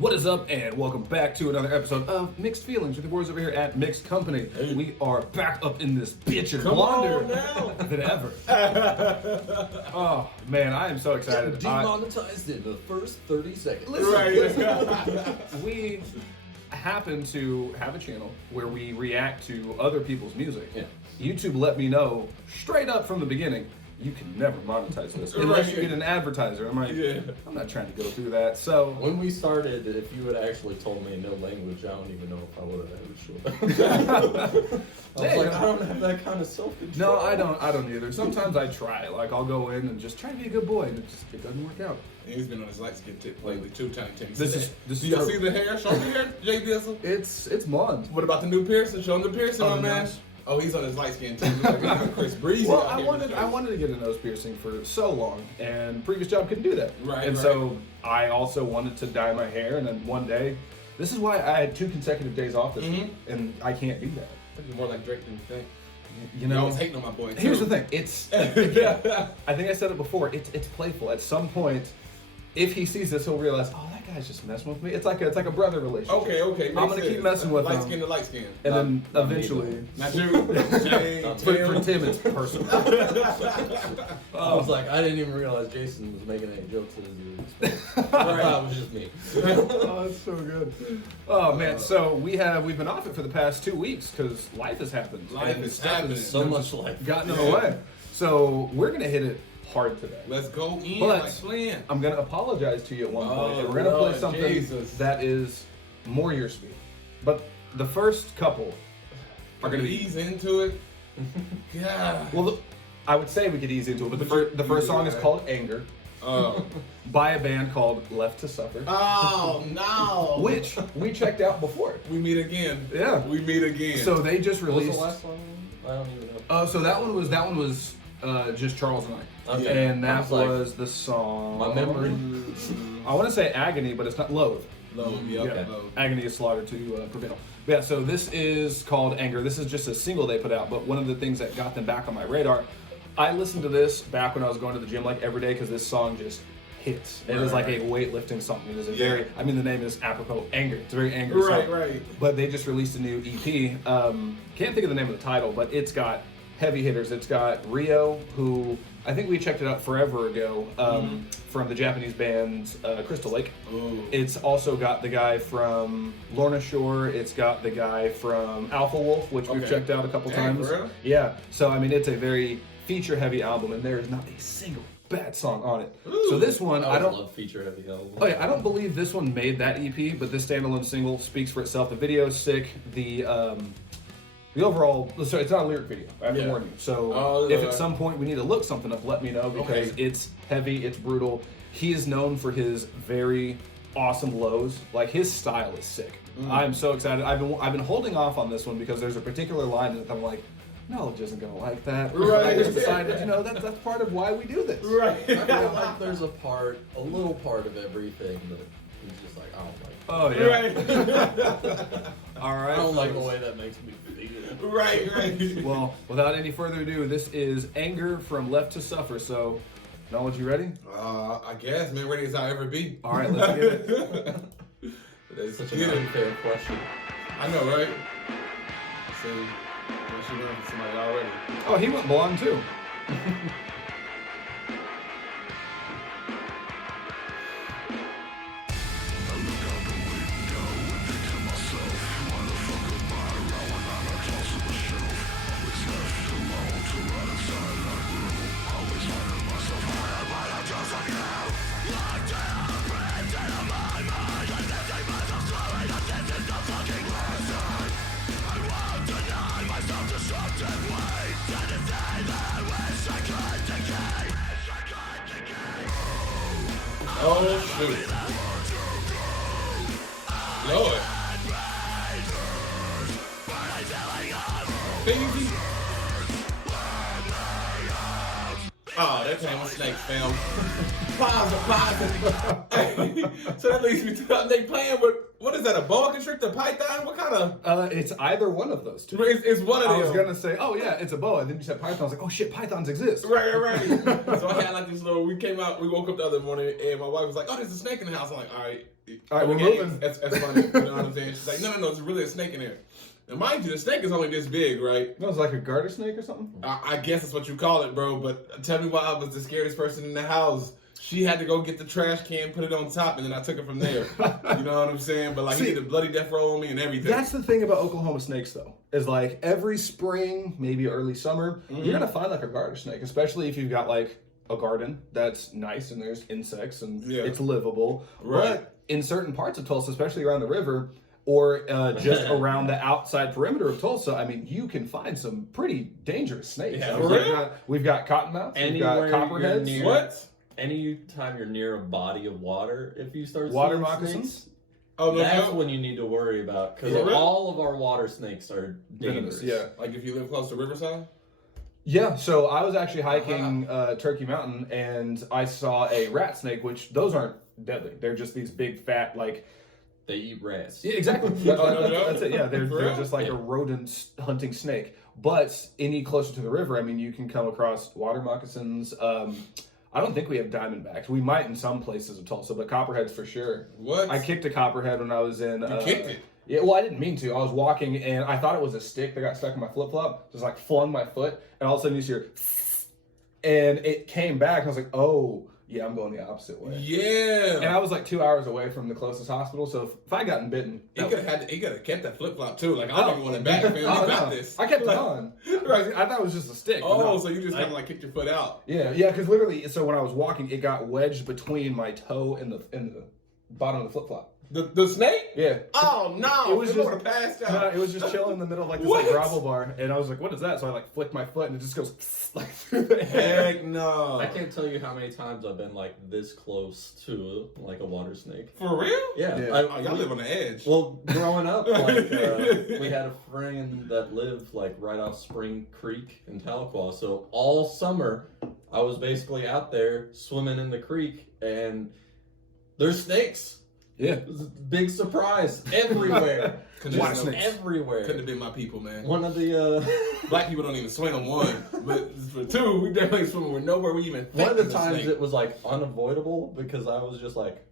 What is up, and welcome back to another episode of Mixed Feelings with the boys over here at Mixed Company. Hey. We are back up in this bitch and Come blonder on now. than ever. Oh man, I am so excited. Demonetized in the first 30 seconds. Listen, we happen to have a channel where we react to other people's music. Yeah. YouTube let me know straight up from the beginning, you can never monetize this unless you get an advertiser. I'm like, I'm not trying to go through that. So When we started, if you had actually told me no language, I don't even know if I would have ever shown. I was like, I don't have that kind of self-control. no, I don't either. Sometimes I try. Like I'll go in and just try to be a good boy, and it doesn't work out. He's been on his light skin tip lately too, Tiny Tim. This is Do y'all see the hair? Show me the hair, Jay Dizzle. It's blonde. What about the new piercing? Show him the piercing, Oh, my man. nice. Oh, he's on his light skin too. He's like Chris Breezy. Well, out I here wanted with I this. wanted to get a nose piercing for so long, and previous job couldn't do that. Right, And right. so I also wanted to dye my hair, and then one day, this is why I had 2 consecutive days off this week, and I can't do that. You're more like Drake than you think. You You know, always hating on my boy. here's too. the thing. It's again, I think I said it before. It's playful. At some point, if he sees this, he'll realize, oh, that guy's just messing with me. It's like a brother relationship. Okay. I'm gonna keep messing with light him, skin to light skin. and then Not me, eventually, Not you, Jay, for Tim, it's personal. I was like, I didn't even realize Jason was making any jokes at his expense. I thought it was just me. Oh, it's so good. Oh man, so we've been off it for the past 2 weeks because life has happened. Life And is stuff happening. So much life. gotten in the way. So we're gonna hit it hard today. Let's go in But like playing. I'm gonna apologize to you at one point, Oh, and we're gonna play Lord something Jesus. that is more your speed. But the first couple are gonna be ease into it. Yeah. well. I would say we could ease into it, but the first song is called "Anger" Oh. by a band called Left to Suffer, Oh no. which we checked out before. We meet again. Yeah. We meet again. So they just What was released. the last song? I don't even know. So that one was just Charles and I, Okay. and that I was like, was the song. my memory. I want to say Agony, but it's not Loathe. Low, yeah, Yeah. low. Agony is Slaughter to Prevail. But yeah, so this is called Anger. This is just a single they put out, but one of the things that got them back on my radar, I listened to this back when I was going to the gym like every day because this song just hits. It is like a weightlifting song. It is a very, I mean, the name is apropos, Anger. It's a very angry song. Right. But they just released a new EP. Can't think of the name of the title, but it's got heavy hitters. It's got Rio, who I think we checked it out forever ago, from the Japanese band Crystal Lake. Ooh. It's also got the guy from Lorna Shore. It's got the guy from Alpha Wolf, which we've Okay. checked out a couple Dang, times. for real? Yeah. So I mean, it's a very feature-heavy album, and there is not a single bad song on it. So this one, I I don't. love feature heavy album. Oh yeah, I don't believe this one made that EP, but this standalone single speaks for itself. The video is sick. The overall, so it's not a lyric video. I have to Yeah. warn you. So Oh, if yeah. at some point we need to look something up, let me know because Okay. it's heavy, it's brutal. He is known for his very awesome lows. Like his style is sick. I'm so excited. I've been holding off on this one because there's a particular line that I'm like, knowledge isn't gonna like that. Right. I just decided, that's part of why we do this. Right. I feel like there's a little part of everything that he's just like, I don't like. Oh yeah. Right. All right. I don't like the way that makes me feel. right. Well, without any further ado, this is Anger from Left to Suffer. So, knowledge, you ready? I guess, man, ready as I'll ever be. All right, let's get it. Let's Such get an it. unfair question. I know, right? See, once you learn from somebody already. Oh, he went blonde too. Oh, shoot. Lord. Baby. Oh, that came with snakes, fam. Pause. So that leads me to they playing with, what is that, a boa constrictor, python? What kind of? It's either one of those two. It's one of them. I was gonna say, oh yeah, it's a boa. And then you said python. I was like, oh shit, pythons exist. Right. So I had like this little, we woke up the other morning and my wife was like, oh, there's a snake in the house. I'm like, all right, we're moving. That's funny. You know what I'm saying? She's like, no, there's really a snake in there. And mind you, the snake is only this big, right? No, it's like a garter snake or something? I guess that's what you call it, bro. But tell me why I was the scariest person in the house. She had to go get the trash can, put it on top, and then I took it from there. You know what I'm saying? But like, he did a bloody death roll on me and everything. That's the thing about Oklahoma snakes, though, is like every spring, maybe early summer, you're gonna find like a garter snake, especially if you've got like a garden that's nice and there's insects and it's livable. Right. But in certain parts of Tulsa, especially around the river, or just around the outside perimeter of Tulsa, I mean, you can find some pretty dangerous snakes. Yeah, I mean, we've got cottonmouths, we've got copperheads. What? Anytime you're near a body of water, if you start Water seeing moccasins? snakes, Oh, no, that's no. when you need to worry about, because For real? all of our water snakes are Venomous, dangerous. yeah. Like if you live close to Riverside? Yeah, so I was actually hiking Turkey Mountain, and I saw a rat snake, which those aren't deadly. They're just these big, fat, like... They eat rats. Yeah, exactly. That's it. Yeah, they're just like a rodent hunting snake. But any closer to the river, I mean, you can come across water moccasins. I don't think we have diamondbacks. We might in some places of Tulsa, but copperheads for sure. What? I kicked a copperhead when I was in... You kicked it? Yeah, well, I didn't mean to. I was walking, and I thought it was a stick that got stuck in my flip-flop. Just like flung my foot, and all of a sudden you see and it came back, and I was like, oh... Yeah, I'm going the opposite way. Yeah. And I was like 2 hours away from the closest hospital, so if I gotten bitten... He could have kept that flip flop too. Like, I don't even want it back, man. You got this. I kept it on. Right. I thought it was just a stick. Oh, so you just kind of like kicked your foot out. Yeah, because literally, so when I was walking, it got wedged between my toe and the bottom of the flip-flop. The snake? Yeah. Oh, no. It was just passed out. No, it was just chilling in the middle of like this What? like gravel bar, and I was like, "What is that?" So I like flicked my foot, and it just goes like through the air. Heck no. I can't tell you how many times I've been like this close to like a water snake. For real? Yeah. Yeah. Oh, y'all live on the edge. Well, growing up, like we had a friend that lived like right off Spring Creek in Tahlequah. So all summer, I was basically out there swimming in the creek, and there's snakes. Yeah. It was a big surprise everywhere. Water Just snakes. everywhere. Couldn't have been my people, man. One of the Black people don't even swim on one, but for two, we definitely swim with nowhere we even. one of the think there's a times snake. it was like unavoidable because I was just like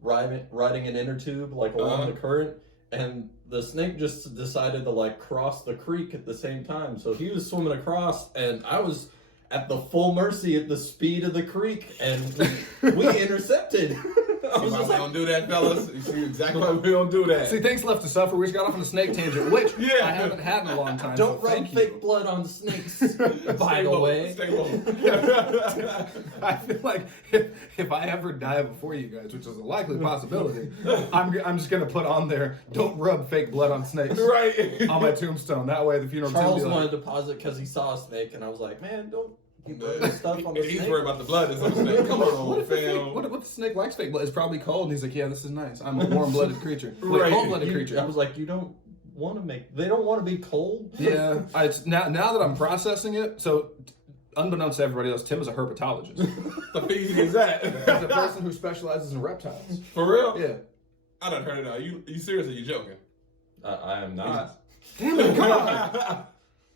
riding an inner tube like along the current, and the snake just decided to like cross the creek at the same time. So he was swimming across, and I was at the full mercy at the speed of the creek, and we intercepted. I was You just might like, don't do that, fellas. You see exactly why we don't do that. See, things left to suffer. We just got off on a snake tangent, which Yeah. I haven't had in a long time. don't so rub thank fake you. blood on snakes. Stay By the woke. way, Stay woke. I feel like if I ever die before you guys, which is a likely possibility, I'm just gonna put on there, don't rub fake blood on snakes Right. on my tombstone. That way the funeral Charles will be wanted like, to deposit because he saw a snake, and I was like, man, don't keep putting stuff on the He's snake. worried about the blood that's on the snake. Come on, what if the fam. snake, what if the snake likes fake blood? It's probably cold, and he's like, yeah, this is nice. I'm a warm-blooded creature. Wait, Right. cold-blooded I creature. was like, you don't want to make. They don't want to be cold. Yeah, now that I'm processing it, so unbeknownst to everybody else, Tim is a herpetologist. The feezy is that? He's a person who specializes in reptiles. For real? Yeah. I done heard it all. You serious or you joking? I am not. Damn it, come on.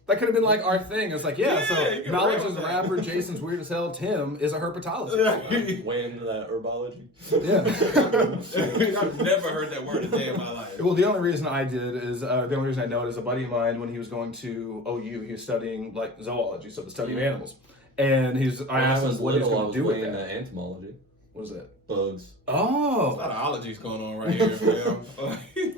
That could have been like our thing. It's like, yeah, Yeah, so you can knowledge rap is that. rapper, Jason's weird as hell, Tim is a herpetologist. Way into that herbology. Yeah. I've never heard that word a day in my life. Well, the only reason I did is, the only reason I know it is a buddy of mine, when he was going to OU, he was studying like zoology, so the study of animals. And I asked him what he was going to do with way that. into entomology. What is that? Bugs. A Oh. lot of ologies going on right here, fam.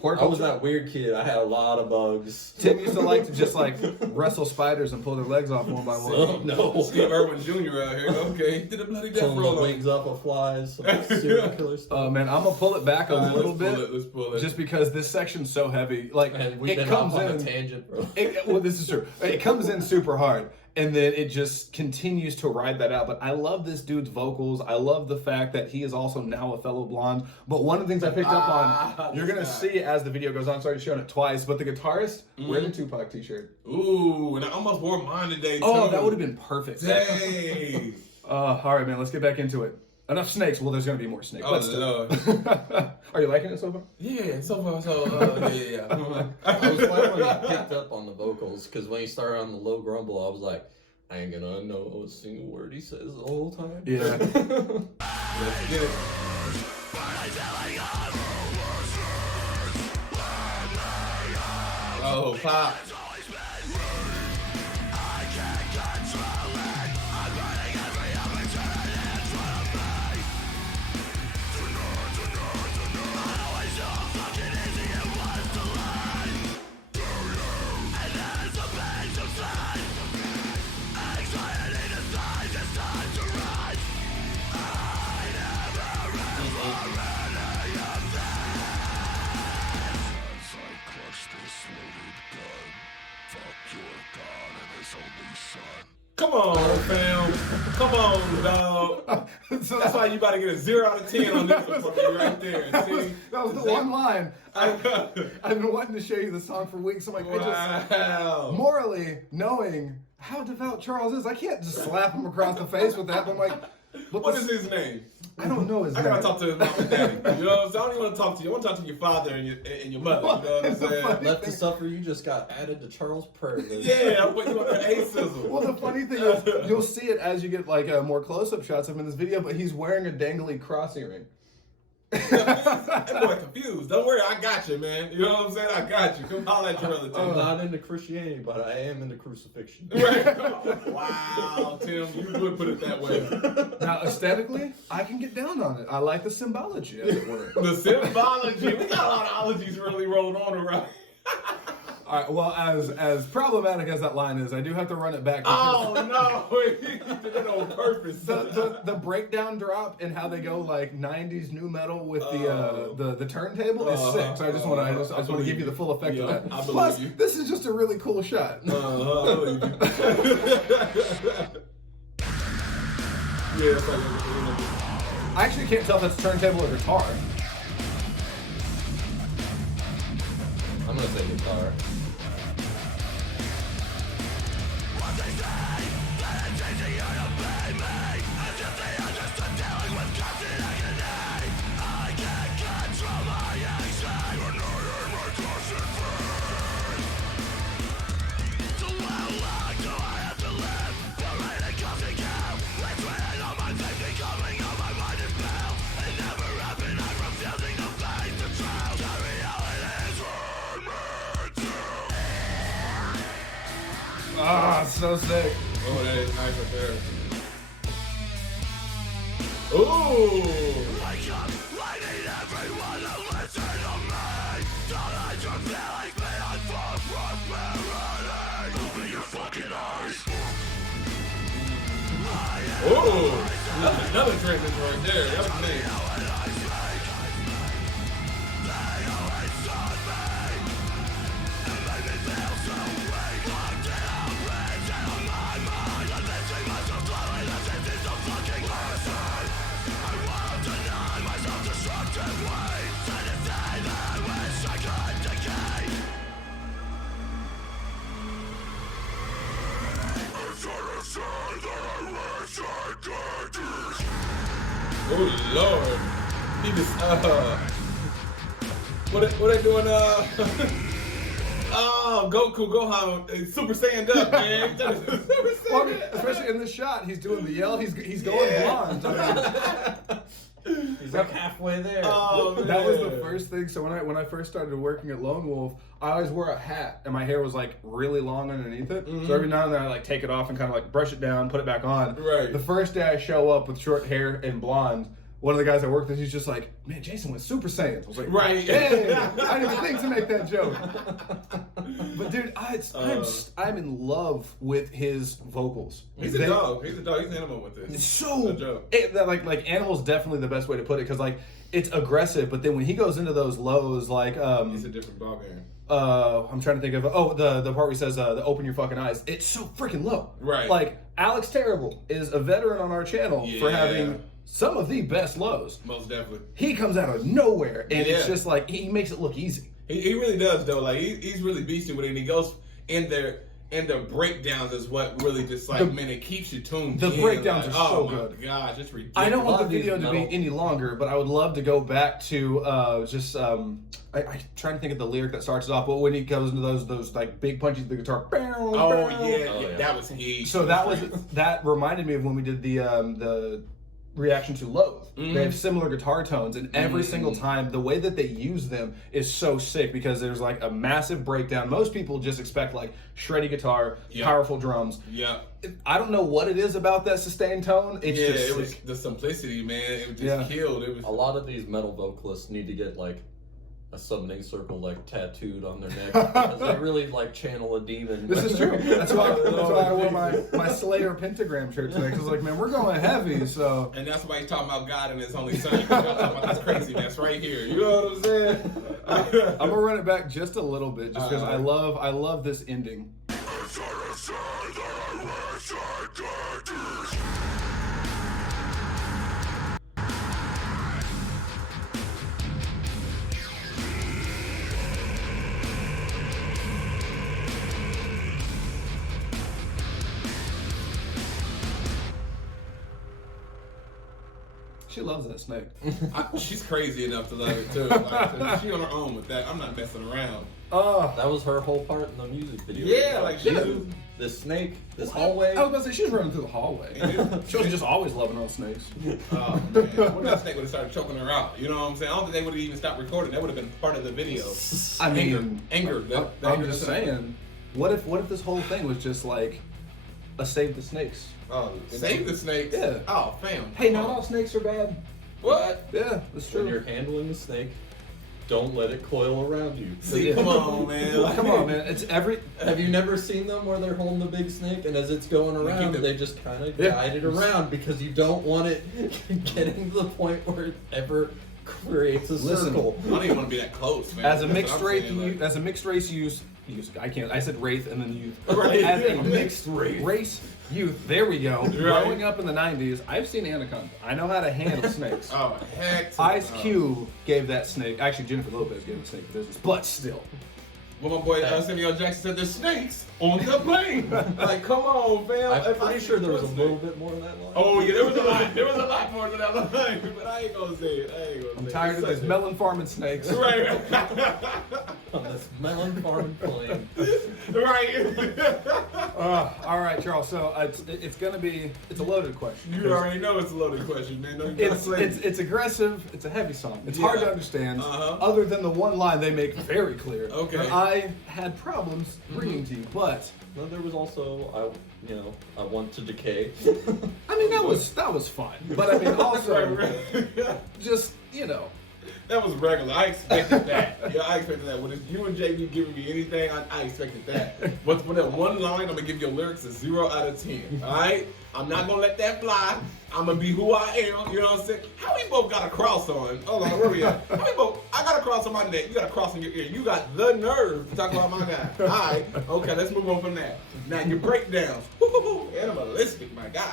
I was that weird kid. I had a lot of bugs. Tim used to like to just like wrestle spiders and pull their legs off one by one. Oh, no. Steve Irwin Jr. out here. Okay, did a bloody death Pulling roll the on. wings up of flies. Some serial killer stuff. Oh man, I'm gonna pull it back a little bit, Let's pull it. just because this section's so heavy. Like And we've it been comes off on a in. tangent, bro. Well, this is true. It comes in super hard, and then it just continues to ride that out. But I love this dude's vocals. I love the fact that he is also now a fellow blonde. But one of the things I picked up on, you're gonna see as the video goes on. Sorry, showing it twice. But the guitarist wearing a Tupac t-shirt. Ooh, and I almost wore mine today too. Oh, that would have been perfect. Dang. All right, man. Let's get back into it. Enough snakes. Well, there's gonna be more snakes. Oh, but still. Are you liking it so far? Yeah, so far, yeah. I was glad when he picked up on the vocals, because when he started on the low grumble, I was like, I ain't gonna know a single word he says the whole time. Yeah. Let's get it. Oh, pop. Come on, fam. Come on, dog. So That's why you about to get a 0 out of 10 on this one for me right there. That See? was the one line. I've been wanting to show you the song for weeks. I'm like, Wow. morally, knowing how devout Charles is, I can't just slap him across the face with that. But I'm like, What is his name? I don't know his I name. gotta talk to his mom and daddy. You know what I'm saying? I don't even want to talk to you. I want to talk to your father and your mother. You know what I'm saying? Left to suffer, you just got added to Charles' prayer list. Yeah, I'm putting you on the A sizzle. Well, the funny thing is, you'll see it as you get like more close-up shots of him in this video, but he's wearing a dangly cross earring. That boy confused. Don't worry, I got you, man. You know what I'm saying? I got you. Come holler at your relative. I'm not into Christianity, but I am into crucifixion. Right. Wow, Tim, you would put it that way. Now, aesthetically, I can get down on it. I like the symbology, as it were. The symbology. We got a lot of ologies really rolling on around. All right. Well, as problematic as that line is, I do have to run it back. Oh no! He did it on purpose. The breakdown drop and how they go like '90s new metal with the turntable is sick. So I just want to give you the full effect of that. Plus, this is just a really cool shot. I believe you. Yeah, that's like I actually can't tell if it's turntable or guitar. I'm gonna say guitar. Ah, so sick. Oh, that is nice right there. Ooh! Ooh! That's another transition right there. That was nice. Oh Lord, he just what they doing? Oh, Goku, Gohan, Super Saiyan up, man. Super Well, Saiyan. especially in this shot, he's doing the yell. He's going blonde. I mean, He's like halfway there. Oh, man. that was the first thing. So when I first started working at Lone Wolf, I always wore a hat, and my hair was like really long underneath it. Mm-hmm. So every now and then I like take it off and kind of like brush it down, put it back on. Right. The first day I show up with short hair and blonde, one of the guys I worked with, he's just like, man, Jason went Super Saiyan. I was like, Right. hey, I didn't even think to make that joke. But dude, I'm in love with his vocals. He's a dog. He's a dog. He's an animal with this. It's so joke. Like Animal's definitely the best way to put it, because like it's aggressive, but then when he goes into those lows, like it's a different ballgame. I'm trying to think of the part where he says the open your fucking eyes. It's so freaking low. Right. Like Alex Terrible is a veteran on our channel for having some of the best lows. Most definitely. He comes out of nowhere and it's just like he makes it look easy. He really does though. Like he's really beastie with it, and he goes in there. And the breakdowns is what really just like, man, it keeps you tuned in. The breakdowns like, are so good. good. Oh my gosh, it's ridiculous. I don't want the video to be any longer, but I would love to go back to I'm trying to think of the lyric that starts it off, but when he goes into those like big punches, the guitar. Oh yeah, that was huge. So that reminded me of when we did the reaction to Loathe. They have similar guitar tones, and every single time the way that they use them is so sick, because there's like a massive breakdown. Most people just expect like shreddy guitar, powerful drums. Yeah. I don't know what it is about that sustained tone. It's just it was sick. the simplicity, man. It was just killed. It was A lot of these metal vocalists need to get like a summoning circle like tattooed on their neck, because they really like channel a demon. This is true. That's why I wore my Slayer pentagram shirt today. Because like, man, we're going heavy, so. And that's why he's talking about God and His only Son. Y'all talking about this craziness right here. You know what I'm saying? I'm gonna run it back just a little bit, just because I love this ending. She loves that snake. She's crazy enough to love it too. Like, she on her own with that. I'm not messing around. That was her whole part in the music video. Yeah, like she was. This snake, this hallway. I was about to say, she was running through the hallway. She was just always loving on snakes. Oh man, what if that snake would have started choking her out? You know what I'm saying? I don't think they would have even stopped recording. That would have been part of the video. I mean, anger. I'm just saying. What if this whole thing was just like a save the snakes? Oh, save the snakes. Yeah. Oh, fam. Hey, not all snakes are bad. What? Yeah, that's true. When you're handling the snake, don't let it coil around you. See, come on, man. Like, come on, man. It's every. Have you never seen them where they're holding the big snake, and as it's going around, they just kind of guide it around, because you don't want it getting to the point where it ever creates a circle. I don't even want to be that close, man. As a mixed race youth, I said wraith and then youth. Right. As a mixed race youth, there we go. Right. Growing up in the 90s, I've seen Anaconda. I know how to handle snakes. Oh, heck. Ice Cube gave that snake. Actually, Jennifer Lopez gave the snake the business, but still. Well, my boy Samuel Jackson said there's snakes on the plane. Like, come on, fam. I'm pretty sure there was a little bit more in that line. Oh yeah, there was a lot. There was a lot more than that line, but I ain't gonna say it. I'm tired of these melon farming snakes. Right. On this melon farm plane. Right. All right, Charles. So it's a loaded question. You already know it's a loaded question, man. No, It's aggressive. It's a heavy song. It's hard to understand. Other than the one line they make very clear. Okay. That I had problems bringing to you, but No, there was also I want to decay. I mean that was fine. But I mean also just that was regular. I expected that. Yeah, I expected that. When it's you and JB giving me anything, I expected that. But for that one line, I'm gonna give your lyrics a 0 out of 10. All right, I'm not gonna let that fly. I'm gonna be who I am. You know what I'm saying? How we both got a cross on? Hold on, where we at? How we both? I got a cross on my neck. You got a cross on your ear. You got the nerve to talk about my guy. All right, okay, let's move on from that. Now your breakdowns. Animalistic, my God.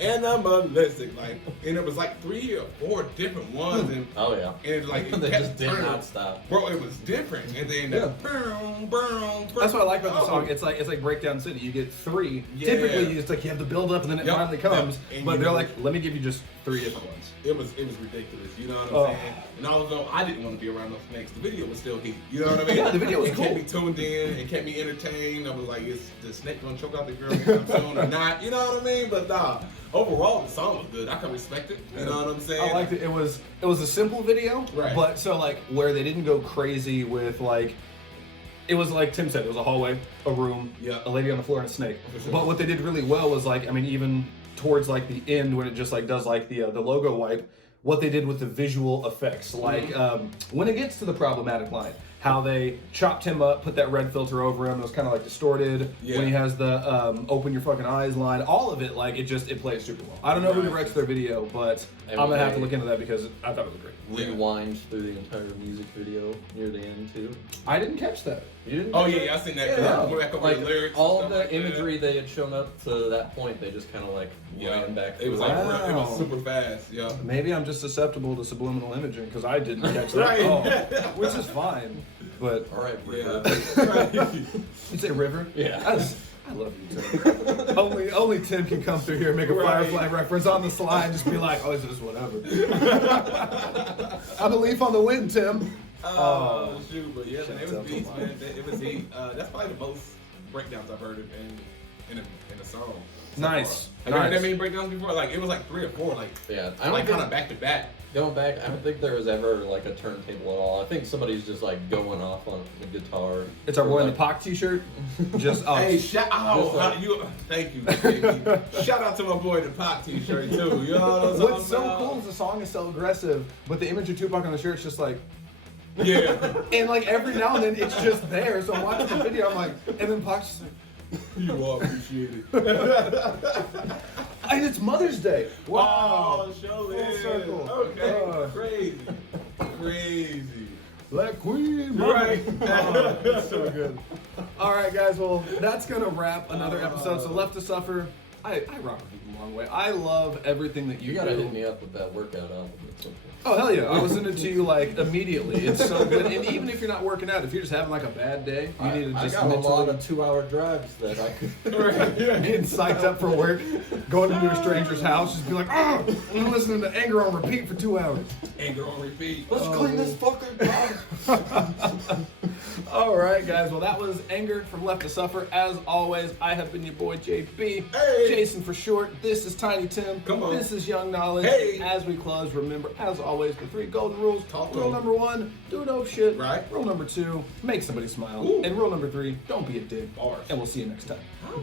Animalistic, like, and it was like 3 or 4 different ones, and Oh yeah. and like it They kept just did turning. not stop. Bro, it was different, and then boom. that's what I like about the song. It's like Breakdown City. You get 3. Yeah. Typically, it's like you have the build up and then it finally comes. And But you they're know- like, let me give you just 3 different ones. It was ridiculous, you know what I'm saying? And although I didn't want to be around those snakes, the video was still heat. You know what I mean? Yeah, the video was it kept cool. me tuned in, it kept me entertained. I was like, is the snake gonna choke out the girl anytime soon or not? You know what I mean? But overall the song was good. I can respect it. You know what I'm saying? I liked it. It was a simple video, Right. but so like where they didn't go crazy with like. It was like Tim said, it was a hallway, a room, a lady on the floor, and a snake. For sure. But what they did really well was like, I mean, even towards like the end when it just like does like the logo wipe, what they did with the visual effects. Like when it gets to the problematic line, how they chopped him up, put that red filter over him. It was kind of like distorted. Yeah. When he has the open your fucking eyes line, all of it, like it plays super well. I don't know who directs their video, but And I'm gonna have to they- look into that because I thought it was great. Rewind through the entire music video near the end too. I didn't catch that. You didn't? Oh yeah, I seen that. Yeah. I went back over Like the lyrics. all and of stuff the like that. imagery they had shown up to that point, they just kind of like ran back. It was through like it. it was Wow. super fast. Yeah. Maybe I'm just susceptible to subliminal imaging because I didn't catch that Right. at all, which is fine. But All right, Yeah. River. you say River? Yeah. I love you, Tim. only Tim can come through here and make a Right. Firefly reference on the slide and just be like, oh, it's just whatever. I'm a leaf on the wind, Tim. Oh shoot, but yeah, man, it Shut was beats, up. man. It was heat. That's probably the most breakdowns I've heard in a song. so Nice. far. Have you heard Nice. that many breakdowns before? Like it was like 3 or 4, like Yeah, I don't like kind think, of back to back. going back, I don't think there was ever like a turntable at all. I think somebody's just like going off on the guitar. It's our Or, boy in the like, Pac t-shirt. Just Hey, Just like- thank you, baby. Shout out to my boy in the Pac t-shirt too. You know what I'm What's so talking about? cool is the song is so aggressive, but the image of Tupac on the shirt's just like, Yeah, and like every now and then it's just there. So I'm watching the video, I'm like, and then Pac's just like, you all appreciate it. and it's Mother's Day. Wow. Oh, show Full is. circle. Okay, crazy, crazy. Black Queen, Right. Oh, that's so good. All right, guys. Well, that's gonna wrap another episode. So Left to Suffer. I rock with you a long way. I love everything that you You gotta do. hit me up with that workout album. At some point. Oh hell yeah! I was into to you like immediately. It's so good. And even if you're not working out, if you're just having like a bad day, you need to I just got a lot mentally of 2-hour drives that I could. getting psyched up for work, going into a stranger's house, just be like, oh, I'm listening to Anger on repeat for 2 hours. Anger on repeat. Let's clean this fucking house. All right, guys. Well, that was Anger from Left to Suffer. As always, I have been your boy JP, Hey. Jason for short. This is Tiny Tim. Come on. This is Young Knowledge. Hey. As we close, remember, as always, the 3 golden rules. Talk to Rule 'em. number 1, do dope shit. Right. Rule number 2, make somebody smile. Ooh. And rule number 3, don't be a dick. Bars. And we'll see you next time. Oh.